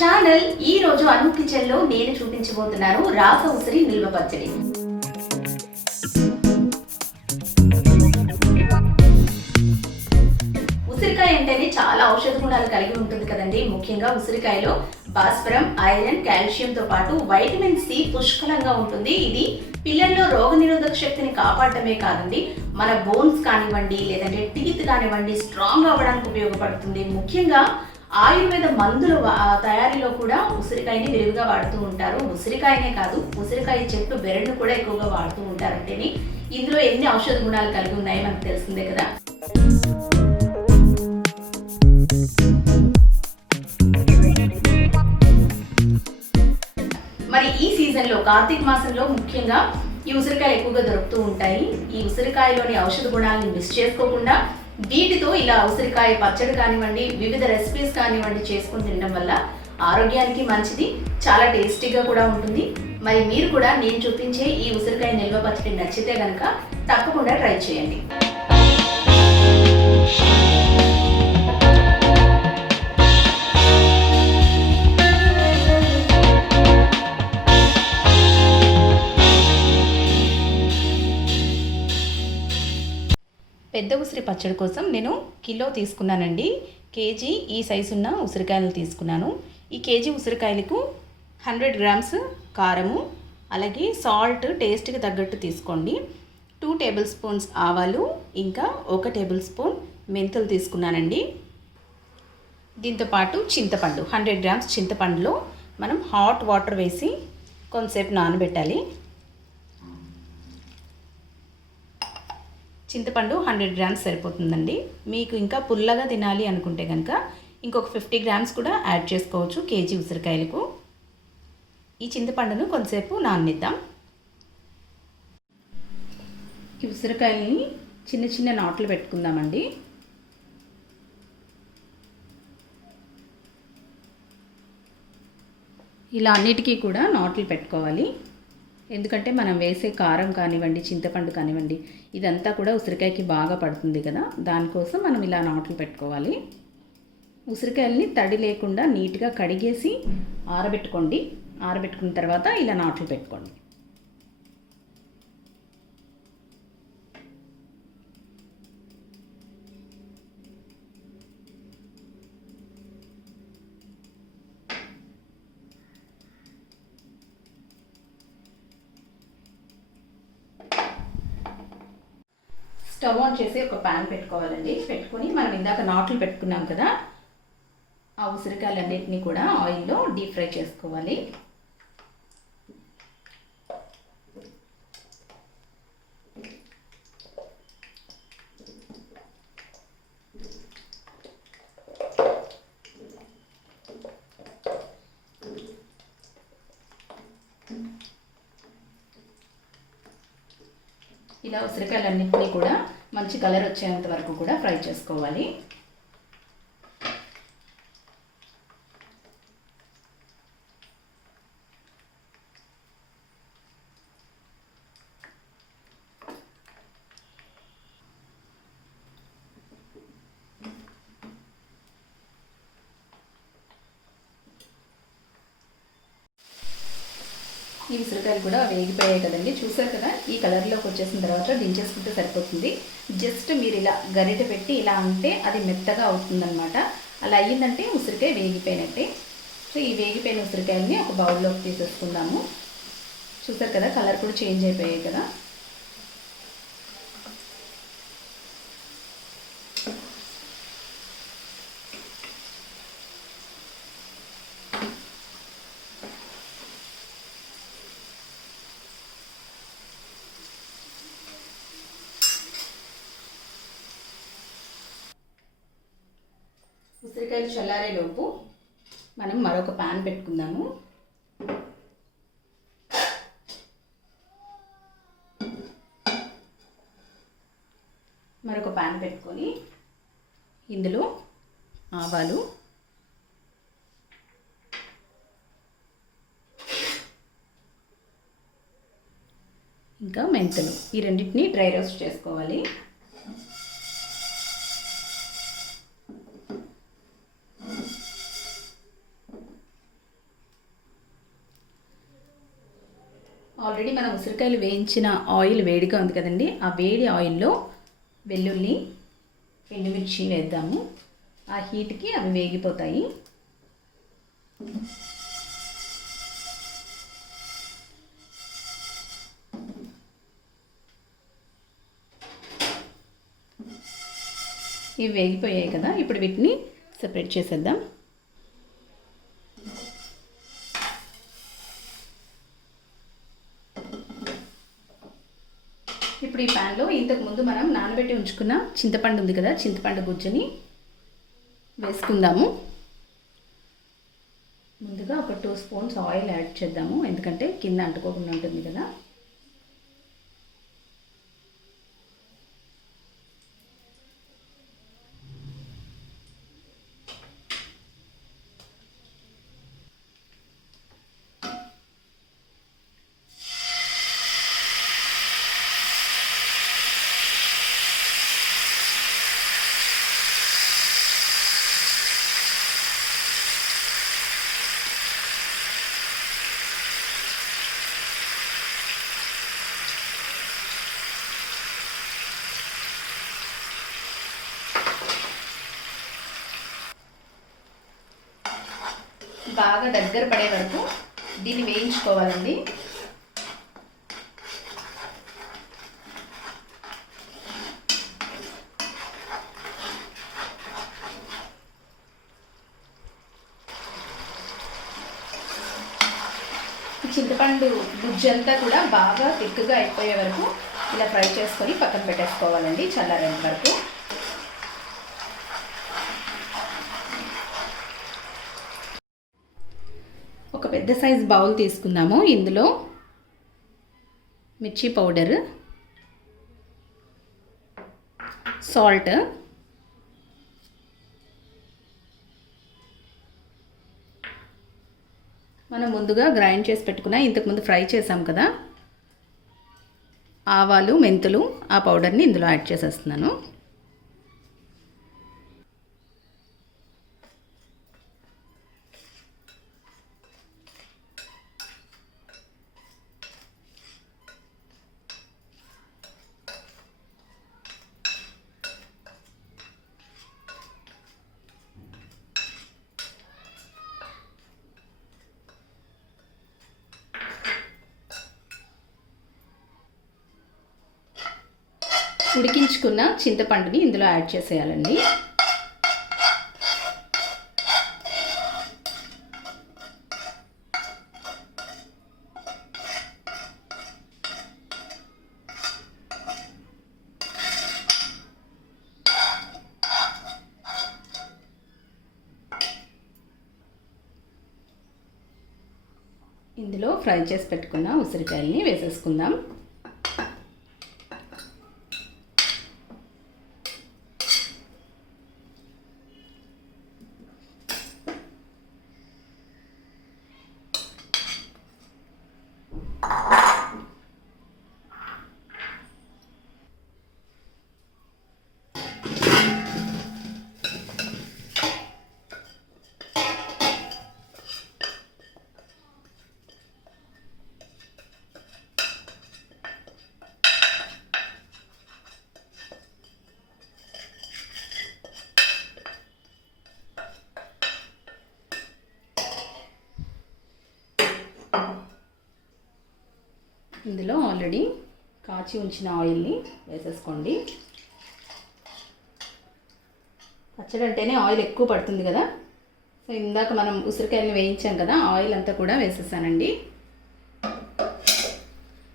Channel. ఈ రోజు అను kitchen లో నేను చూపించబోతున్నాను రాస ఉసిరి నిల్వ పచ్చడి. ఉసిరికాయ అంటేనే చాలా ఔషధ గుణాలు కలిగి ఉంటుంది కదండి. ముఖ్యంగా ఉసిరికాయలో భాస్వరం, ఐరన్, కాల్షియంతో పాటు వైటమిన్ సి పుష్కలంగా ఉంటుంది. ఇది పిల్లల్లో రోగనిరోధక శక్తిని కాపాడటమే కాదండి, మన బోన్స్ కానివ్వండి లేదంటే టీత్ కానివ్వండి స్ట్రాంగ్ అవ్వడానికి ఉపయోగపడుతుంది. ముఖ్యంగా ఆయుర్వేద మందుల తయారీలో కూడా ఉసిరికాయని విరివిగా వాడుతూ ఉంటారు. ఉసిరికాయనే కాదు, ఉసిరికాయ చెట్టు బెరడును కూడా ఎక్కువగా వాడుతూ ఉంటారంటేనే ఇందులో ఎన్ని ఔషధ గుణాలు కలిగి ఉన్నాయో మనకు తెలిసిందే కదా. మరి ఈ సీజన్లో కార్తీక మాసంలో ముఖ్యంగా ఈ ఉసిరికాయలు ఎక్కువగా దొరుకుతూ ఉంటాయి. ఈ ఉసిరికాయలోని ఔషధ గుణాలను మిస్ చేసుకోకుండా వీటితో ఇలా ఉసిరికాయ పచ్చడి కానివ్వండి, వివిధ రెసిపీస్ కానివ్వండి చేసుకుని తినడం వల్ల ఆరోగ్యానికి మంచిది, చాలా టేస్టీగా కూడా ఉంటుంది. మరి మీరు కూడా నేను చూపించే ఈ ఉసిరికాయ నిల్వ పచ్చడి నచ్చితే కనుక తప్పకుండా ట్రై చేయండి. పెద్ద ఉసిరి పచ్చడి కోసం నేను కిలో తీసుకున్నానండి. కేజీ ఈ సైజు ఉన్న ఉసిరికాయలు తీసుకున్నాను. ఈ కేజీ ఉసిరికాయలకు 100 గ్రామ్స్ కారము, అలాగే సాల్ట్ టేస్ట్కి తగ్గట్టు తీసుకోండి. 2 టేబుల్ స్పూన్స్ ఆవాలు, ఇంకా 1 టేబుల్ స్పూన్ మెంతులు తీసుకున్నానండి. దీంతోపాటు చింతపండు 100 గ్రామ్స్ చింతపండులో మనం హాట్ వాటర్ వేసి కొంతసేపు నానబెట్టాలి. చింతపండు 100 గ్రామ్స్ సరిపోతుందండి. మీకు ఇంకా పుల్లగా తినాలి అనుకుంటే కనుక ఇంకొక 50 గ్రామ్స్ కూడా యాడ్ చేసుకోవచ్చు కేజీ ఉసిరికాయలకు. ఈ చింతపండును కొంతసేపు నాననిద్దాం. ఈ ఉసిరికాయలని చిన్న చిన్న నాట్లు పెట్టుకుందామండి. ఇలా అన్నిటికీ కూడా నాట్లు పెట్టుకోవాలి. ఎందుకంటే మనం వేసే కారం కానివ్వండి, చింతపండు కానివ్వండి, ఇదంతా కూడా ఉసిరికాయకి బాగా పడుతుంది కదా, దానికోసం మనం ఇలా నాట్లు పెట్టుకోవాలి. ఉసిరికాయలని తడి లేకుండా నీట్గా కడిగేసి ఆరబెట్టుకోండి. ఆరబెట్టుకున్న తర్వాత ఇలా నాట్లు పెట్టుకోండి. స్టవ్ ఆన్ చేసి ఒక ప్యాన్ పెట్టుకోవాలండి. పెట్టుకొని మనం ఇందాక నాట్లు పెట్టుకున్నాం కదా, ఆ ఉసిరికాయలన్నింటినీ కూడా ఆయిల్లో డీప్ ఫ్రై చేసుకోవాలి. ఇలా ఉసిరికాయలన్నింటినీ కూడా మంచి కలర్ వచ్చేంత వరకు కూడా ఫ్రై చేసుకోవాలి. ఈ ఉసిరికాయలు కూడా వేగిపోయాయి కదండి, చూసారు కదా. ఈ కలర్లోకి వచ్చేసిన తర్వాత దించేసుకుంటే సరిపోతుంది. జస్ట్ మీరు ఇలా గరిటె పెట్టి ఇలా అంటే అది మెత్తగా అవుతుందన్నమాట. అలా అయ్యిందంటే ఉసిరికాయ వేగిపోయినట్టే. సో ఈ వేగిపోయిన ఉసిరికాయలని ఒక బౌల్లోకి తీసేసుకుందాము. చూసారు కదా, కలర్ కూడా చేంజ్ అయిపోయాయి కదా. ఉసిరికాయలు చల్లారేలోపు మనం మరొక ప్యాన్ పెట్టుకుందాము. మరొక ప్యాన్ పెట్టుకొని ఇందులో ఆవాలు, ఇంకా మెంతులు, ఈ రెండింటిని డ్రై రోస్ట్ చేసుకోవాలి. మన ఉసిరికాయలు వేయించిన ఆయిల్ వేడిగా ఉంది కదండి, ఆ వేడి ఆయిల్లో వెల్లుల్లి ఎండుమిర్చి వేద్దాము. ఆ హీట్కి అవి వేగిపోతాయి. ఇవి వేగిపోయాయి కదా, ఇప్పుడు వీటిని సెపరేట్ చేసేద్దాం. ఇప్పుడు ఈ ప్యాన్లో ఇంతకుముందు మనం నానబెట్టి ఉంచుకున్న చింతపండు ఉంది కదా, చింతపండు గుజ్జుని వేసుకుందాము. ముందుగా ఒక 2 స్పూన్స్ ఆయిల్ యాడ్ చేద్దాము, ఎందుకంటే కింద అంటుకోకుండా ఉంటుంది కదా. బాగా దగ్గర పడే వరకు దీన్ని వేయించుకోవాలండి. చింతపండు గుజ్జంతా కూడా బాగా తిక్కుగా అయిపోయే వరకు ఇలా ఫ్రై చేసుకొని పక్కన పెట్టేసుకోవాలండి, చల్లారేంత వరకు. ఒక పెద్ద సైజ్ బౌల్ తీసుకుందాము. ఇందులో మిర్చి పౌడర్, సాల్ట్, మనం ముందుగా గ్రైండ్ చేసి పెట్టుకున్న ఇంతకుముందు ఫ్రై చేసాం కదా ఆవాలు, మెంతులు, ఆ పౌడర్ని ఇందులో యాడ్ చేసేస్తున్నాను. ఉడికించుకున్న చింతపండుని ఇందులో యాడ్ చేసేయాలండి. ఇందులో ఫ్రై చేసి పెట్టుకున్న ఉసిరికాయల్ని వేసేసుకుందాం. ఇందులో ఆల్రెడీ కాచి ఉంచిన ఆయిల్ని వేసేసుకోండి. పచ్చడి అంటేనే ఆయిల్ ఎక్కువ పడుతుంది కదా, సో ఇందాక మనం ఉసిరికాయలను వేయించాం కదా, ఆయిల్ అంతా కూడా వేసేసానండి.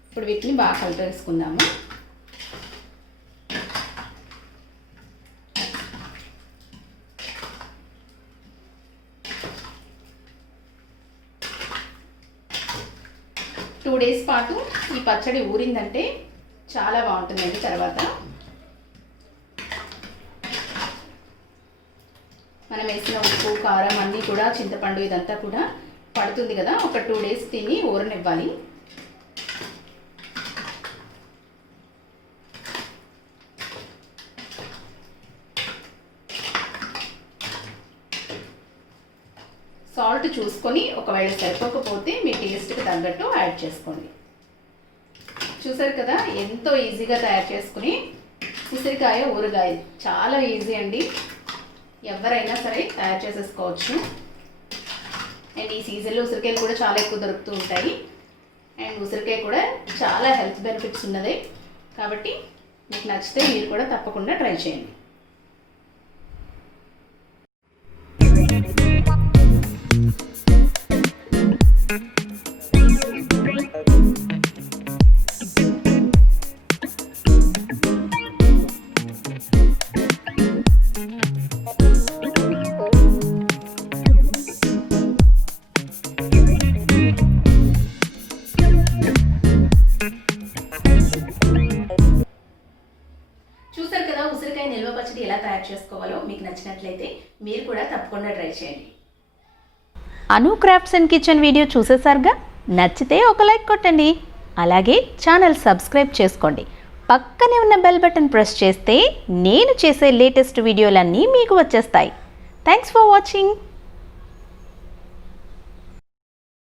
ఇప్పుడు వీటిని బాగా కలిపేసుకుందాము. టూ డేస్ పాటు ఈ పచ్చడి ఊరిందంటే చాలా బాగుంటుందండి. తర్వాత మనం వేసిన ఉప్పు, కారం అన్నీ కూడా, చింతపండు ఇదంతా కూడా పడుతుంది కదా, ఒక 2 డేస్ తిని ఊరనివ్వాలి. సాల్ట్ చూసుకొని ఒకవేళ సరిపోకపోతే మీ టేస్ట్కి తగ్గట్టు యాడ్ చేసుకోండి. చూసారు కదా ఎంతో ఈజీగా తయారు చేసుకుని ఉసిరికాయ ఊరగాయ. చాలా ఈజీ అండి, ఎవరైనా సరే తయారు చేసేసుకోవచ్చు. అండ్ ఈ సీజన్లో ఉసిరికాయలు కూడా చాలా ఎక్కువ దొరుకుతూ ఉంటాయి. అండ్ ఉసిరికాయ కూడా చాలా హెల్త్ బెనిఫిట్స్ ఉన్నది కాబట్టి మీకు నచ్చితే మీరు కూడా తప్పకుండా ట్రై చేయండి. చూసారు కదా ఉసిరికాయ నిల్వ పచ్చడి ఎలా తయారు చేసుకోవాలో. మీకు నచ్చినట్లయితే మీరు కూడా తప్పకుండా ట్రై చేయండి. అను క్రాఫ్ట్స్ అండ్ కిచెన్ వీడియో చూసేసారుగా, నచ్చితే ఒక లైక్ కొట్టండి. అలాగే ఛానల్ సబ్స్క్రైబ్ చేసుకోండి. పక్కనే ఉన్న బెల్ బటన్ ప్రెస్ చేస్తే నేను చేసే లేటెస్ట్ వీడియోలన్నీ మీకు వచ్చేస్తాయి. Thanks for watching.